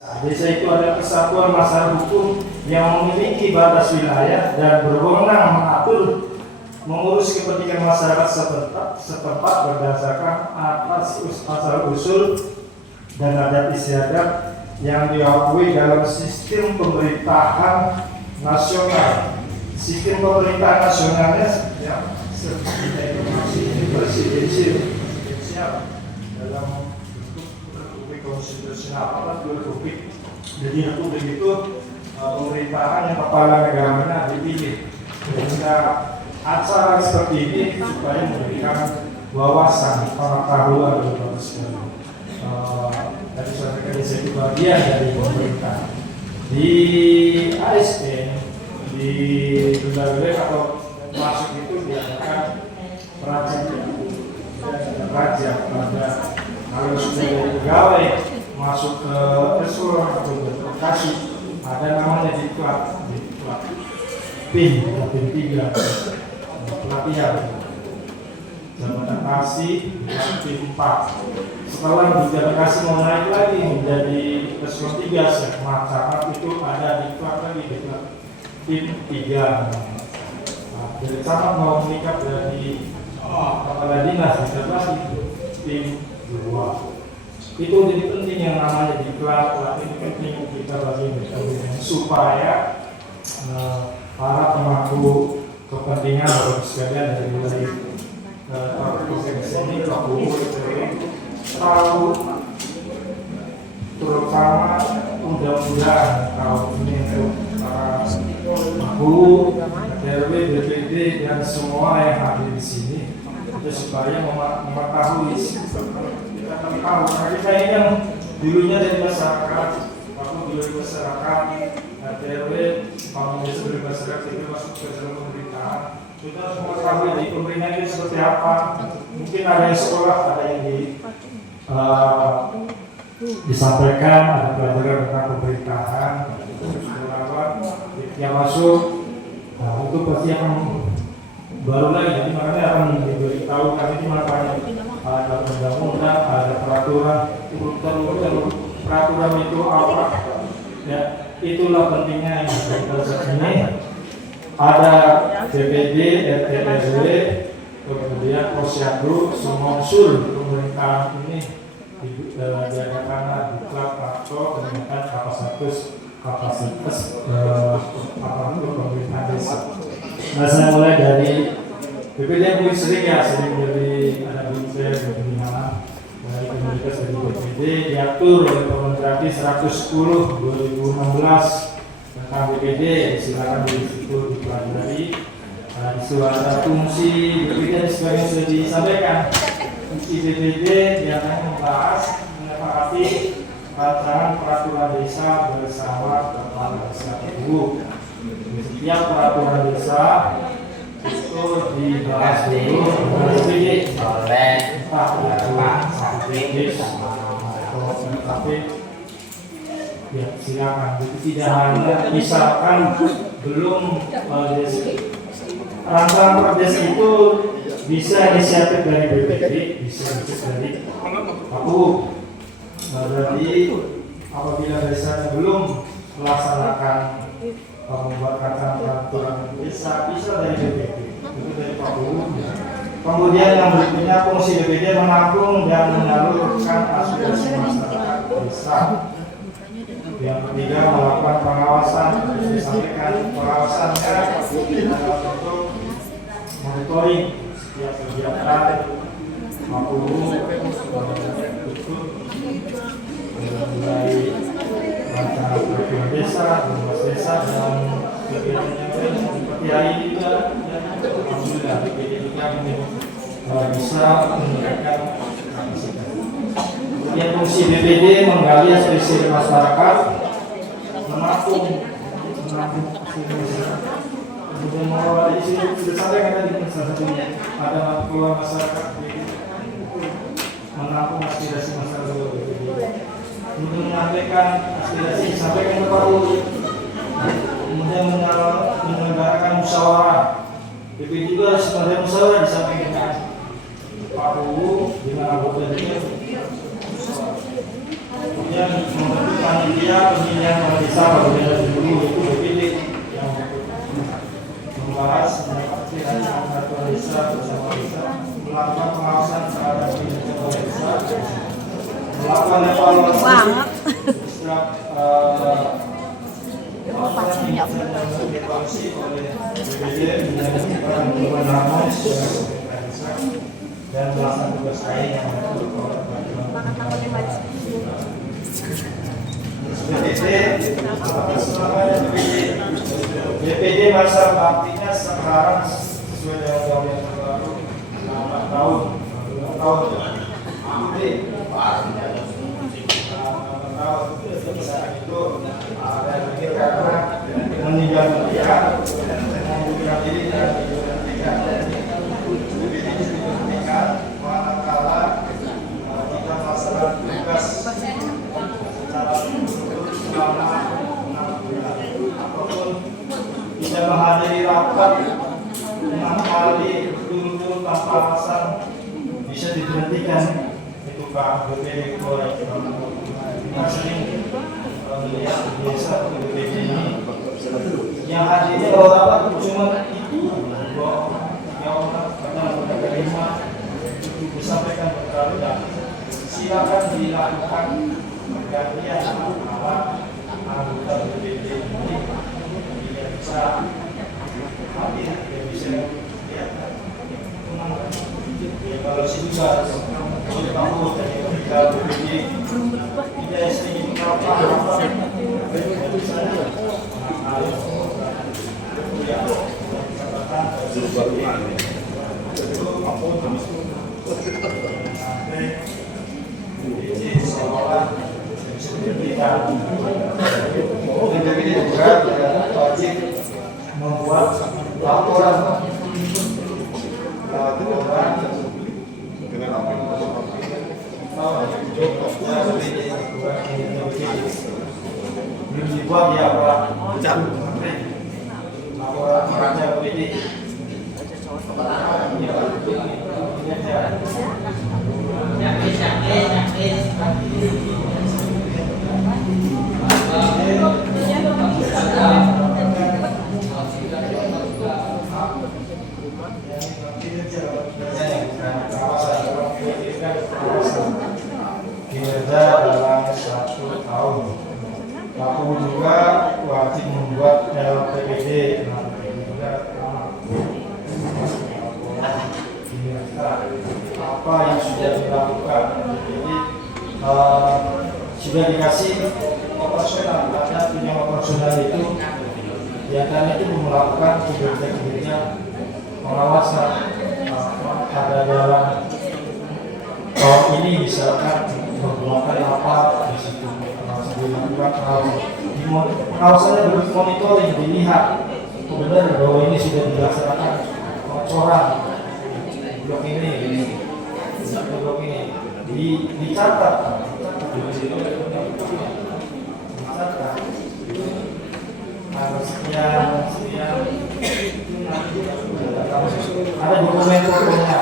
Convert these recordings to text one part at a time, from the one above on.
Desa itu adalah kesatuan masyarakat hukum yang memiliki batas wilayah dan berwenang mengatur mengurus kepentingan masyarakat setempat berdasarkan atas asal usul dan adat istiadat yang diakui dalam sistem pemerintahan nasional. Sistem pemerintahan nasionalnya yang seperti itu presidensial dalam Republik konstitusional atau Republik. Jadi Republik itu pemerintahan yang kepala negaranya dipilih. Sehingga acara seperti ini supaya memberikan wawasan pengetahuan kepada sekali. Tadi saya katakan itu bagian dari pemerintah. Di ASN di Bunda atau masuk itu diadakan raja pada kalau sudah dari pegawai masuk ke eselon atau berprestasi ada namanya diklat PIN 3 pelatihan jabatan kasih PIN 4. Setelah jabatan kasih mau naik lagi menjadi eselon 3 masyarakat itu ada diklat lagi diklat PIN 3. Dari camat mau meningkat dari kepala dinas bisa lagi PIN 2. Itu jadi penting yang namanya diklat ini penting kita bagi supaya para pemangku kepentingan bapak sekalian dari mulai provinsi ini tahu terutama undang-undang tahun ini untuk para pemangku RW, BPD dan semua yang hadir di sini itu supaya mengetahui kita tahu karena kita ini yang dulunya dari masyarakat waktu dulu masyarakat RW bangun desa dari masyarakat itu masuk ke dalam pemerintahan kita harus mengetahui di pemerintahan itu seperti apa. Mungkin ada yang sekolah, ada yang disampaikan, ada pelajaran tentang pemerintahan yang masuk. Itu pasti akan baru lagi, jadi makanya akan diberitahu kami di mana ada undang-undang, ada peraturan, peraturan itu apa? Ya, itulah pentingnya yang kita ini. Ada BPD, RT RW, kemudian Posyandu, semua unsur pemerintahan ini diadakan di klub atau kemudian kapasitas pemerintahan desa. Nah, saya mulai dari BPD yang mungkin sering jadi ada bintang di mana dari komunitas dari BPD diatur oleh Permendagri 110 2016 tentang BPD. Silakan di situ dipelajari. Di suara fungsi BPD sebagai sudah disampaikan. Fungsi BPD diantaranya membahas menyepakati rancangan peraturan desa bersama kepala desa ibu. Setiap peraturan desa itu dibahas dulu oleh tapi ya silakan. Jadi tidak hanya misalkan belum rancangan perdes itu bisa inisiatif dari BPD, bisa dari aku. Berarti apabila desa belum melaksanakan membuat rancangan peraturan desa bisa dari BPD, itu dari Pak Guru. Kemudian yang berikutnya fungsi BPD menampung dan menyalurkan aspirasi masyarakat desa. Yang ketiga melakukan pengawasan, disampaikan pengawasannya untuk monitoring setiap kegiatan Pak Guru ikut mulai rancangan peraturan desa, bebas desa dan kegiatan yang lain seperti hari ini juga alhamdulillah BPD juga bisa meningkatkan kapasitas. Kemudian fungsi BPD menggali aspirasi masyarakat, menampung kemudian mengelola di sini sudah sampaikan tadi salah satunya ada keluar masyarakat menampung aspirasi masyarakat BPD. Untuk menyampaikan aspirasi disampaikan ke Pak Guru, kemudian menyelenggarakan musyawarah. BPD juga harus ada musyawarah disampaikan Pak Guru dengan anggota DPR. Kemudian membentuk panitia panitia pemilihan kepala desa Kabupaten dulu itu BPD yang membahas mengenai kepala desa bersama desa, melakukan pengawasan terhadap kinerja kepala desa, melakukan evaluasi setiap evaluasi oleh BPD menjadi peran kewenangan dan melaksanakan tugas lain yang diatur oleh BPD masa baktinya sekarang sesuai dengan undang yang terbaru 6 tahun. Itu ada lagi karena meninggal dunia, mengundurkan diri dan diberhentikan. Manakala kita melaksanakan tugas secara selama 6 bulan ataupun tidak menghadiri rapat 6 kali berturut-turut tanpa alasan bisa diberhentikan. Itu Pak BPD kita sering melihat biasa BPD ini yang hadirnya kalau rapat cuma itu yang orang disampaikan berkali-kali, silakan dilakukan pergantian antara anggota BPD ini tidak bisa hadir, tidak bisa lihat evaluasi juga oleh kamu ketika BPD tidak sering apa-apa BPD juga wajib membuat laporan belum dibuat ya Pak laporan kerja BPD kinerja dalam 1 tahun. Aku juga wajib membuat LPPD apa yang sudah dilakukan. Jadi sudah dikasih operasional, karena punya operasional itu biasanya itu melakukan kinerja pengawasan ada dalam tahun ini misalkan melakukan apa di situ dilakukan pengawasannya begitu monitoring, dilihat benar bahwa ini sudah dilaksanakan pengecoran blok ini dicatat sekian ada dokumen fotonya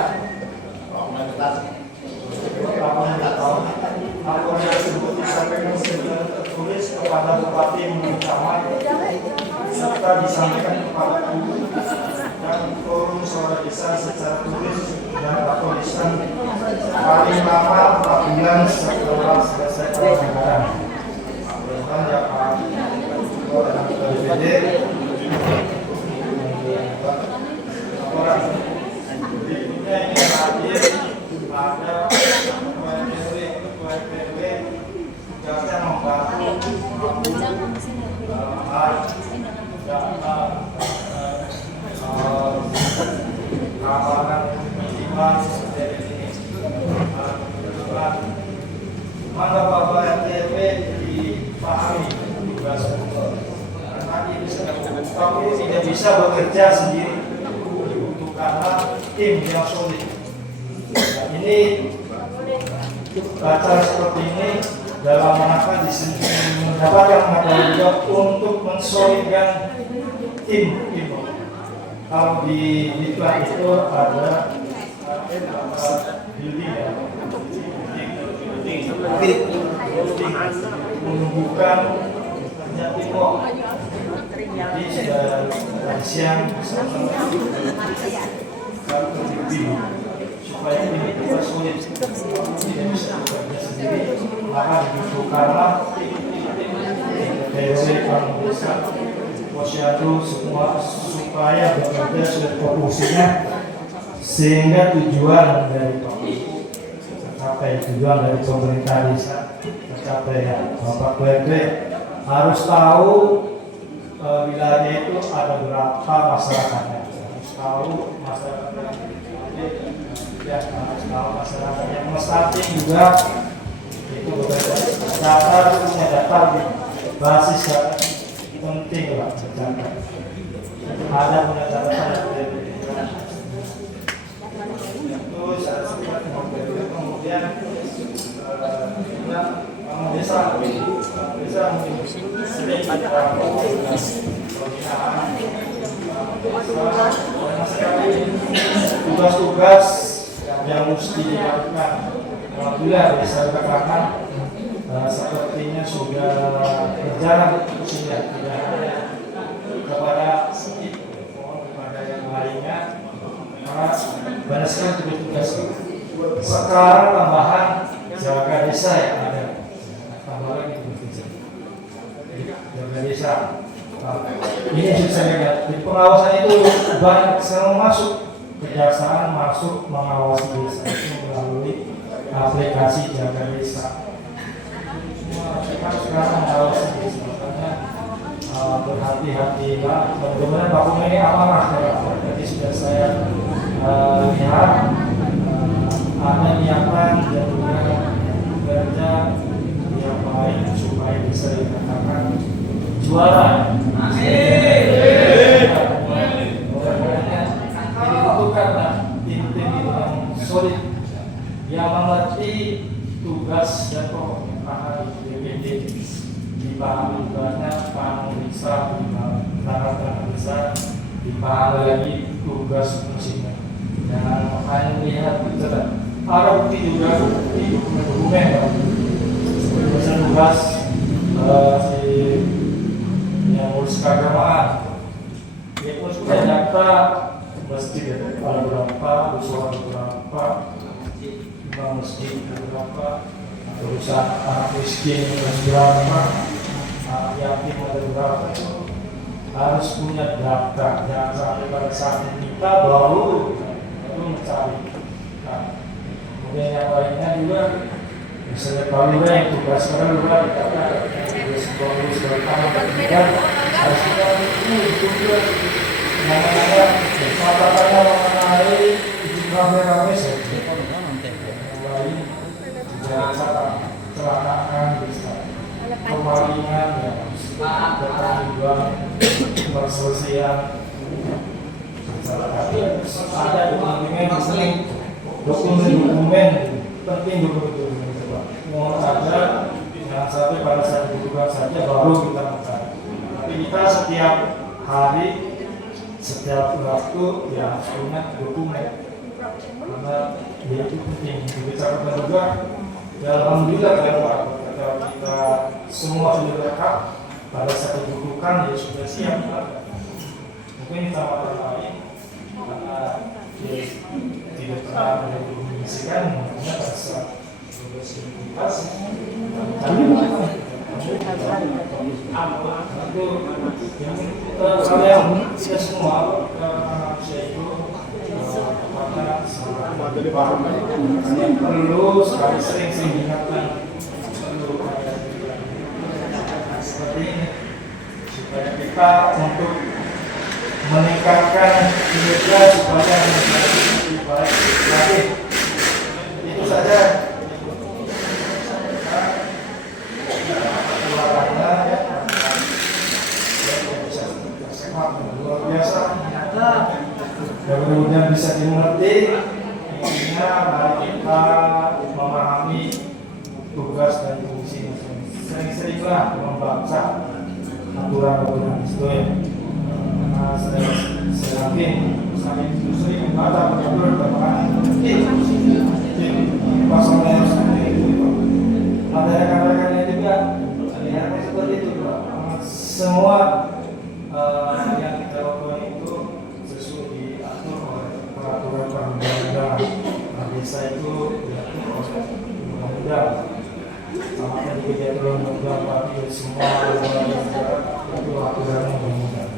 laporan tersebut disampaikan secara tertulis kepada bupati camat serta disampaikan kepada guru dan forum suara desa secara tulis dan atau lisan paling lama 4 bulan setelah selesai pelanggaran. Kemudian ya Pak BPD laporan berikutnya ini hadir ada WPW tugasnya membantu keamanan jiwa seperti ini. Maka Bapak RTP dipahami tugas karena tapi tidak bisa bekerja sendiri karena tim yang solid. Ini baca seperti ini dalam rangka mendapatkan pengetahuan juga untuk mensolidkan tim. Kalau di iklan itu ada building ya. menumbuhkan minyak timur. Jadi sudah dari siang kalau terbukti supaya ini kita sulit tidak bisa bekerja sendiri, maka dibutuhkanlah TC Bank Desa Posyandu semua supaya bekerja sesuai proporsinya sehingga tujuan dari tercapai, tujuan dari pemerintah desa tercapai. Bapak PRT harus tahu wilayahnya itu ada berapa masyarakatnya, harus tahu masyarakatnya, ya harus tahu masyarakatnya. Menstarting juga itu berbeda. Data punya data di basis data penting lah, data. Ada punya data terus ada sempat kemudian desa sering tugas-tugas yang mesti dilakukan. Alhamdulillah desa Kekakan sepertinya sudah berjalan sudah tidak ada kepada yang lainnya. Banyak sekali tugas-tugas. Sekarang tambahan jaga desa yang ada, tambah lagi jaga desa. Ini yang saya lihat di pengawasan itu banyak sekarang masuk, kejaksaan masuk mengawasi desa itu melalui aplikasi jaga desa. Kita sekarang mengawasi desa, makanya berhati-hatilah. Mudah-mudahan Pak Pung ini amanah. Jadi sudah saya lihat ada niatan dan juga kerja yang baik supaya bisa dikatakan juara. Dibutuhkan tim-tim yang solid yang mengerti tugas dan pemerintahan DPD, dipahami banyak, paham bisa, dipahami bisa, dipahami lagi tugas fungsinya. Dan hanya melihat itu ada bukti juga, bukti dokumen tugas si yang urus keagamaan itu sudah data masjid ada berapa, usaha berapa, imam masjid berapa, urusan anak miskin berapa, anak yatim ada berapa, harus punya data. Jangan sampai pada saat kita baru mencari. Kemudian yang lainnya juga misalnya Pak Lura yang tugas sekarang Lura dikatakan harus harus kita ini juga namanya katakannya mengenai rame-rame mulai jangan kecelakaan bisa kemalingan ya pertanggungan perselisihan ada dokumen penting betul-betul. Mohon saja jangan sampai pada saat dibutuhkan saja baru kita mencari. Tapi kita setiap hari, setiap waktu ya harus punya dokumen karena dia itu penting. Dibicarakan juga. Ya alhamdulillah kalau kita semua sudah lengkap pada saat dibutuhkan ya sudah siap. Mungkin kita lain karena tidak pernah mendefinisikan makanya pada saat produktivitas kalian kita semua manusia itu perlu sekali sering diingatkan seperti ini supaya kita untuk meningkatkan kinerja supaya menjadi lebih baik lagi. Itu saja. Keluarannya ya, bisa sehat luar biasa. Mudah-mudahan bisa dimengerti. Intinya mari kita memahami tugas dan fungsi sering-seringlah membaca aturan-aturan itu ya. Saya yakin saya itu sering membaca peraturan peraturan pasalnya sendiri. Ada rekan-rekan yang juga semua yang kita lakukan itu sesuai diatur oleh peraturan perundang-undangan. Nah, desa itu diatur oleh undang-undang. Sama tadi diatur undang-undang, tapi semua itu aturan undang-undang.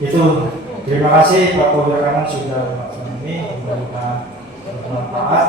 Itu. Terima kasih Pak Purwakanan sudah melakukan ini, mudah-mudahan bermanfaat.